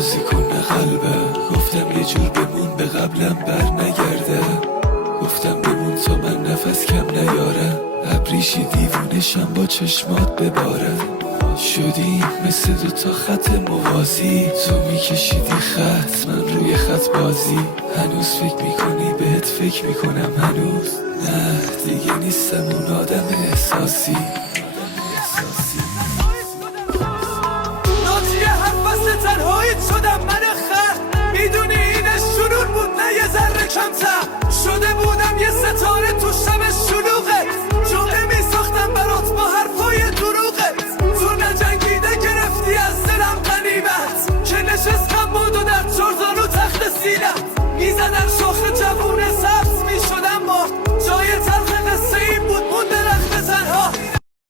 بازیکن قلبه. گفتم یه جور بمون به قبلم بر نگرده. گفتم بمون تا من نفس کم نیارم. ابریشی دیوونشم با چشمات بباره. شدیم مثل دوتا خط موازی، تو میکشیدی خط من روی خط بازی. هنوز فکر میکنی بهت فکر میکنم هنوز. نه دیگه نیستم اون آدم احساسی. ناچیه هر فصل تنهاییت شدم من خر. میدونی اینش شنون بود نه یه ذره کمتر. شده بودم یه ستاره تو شب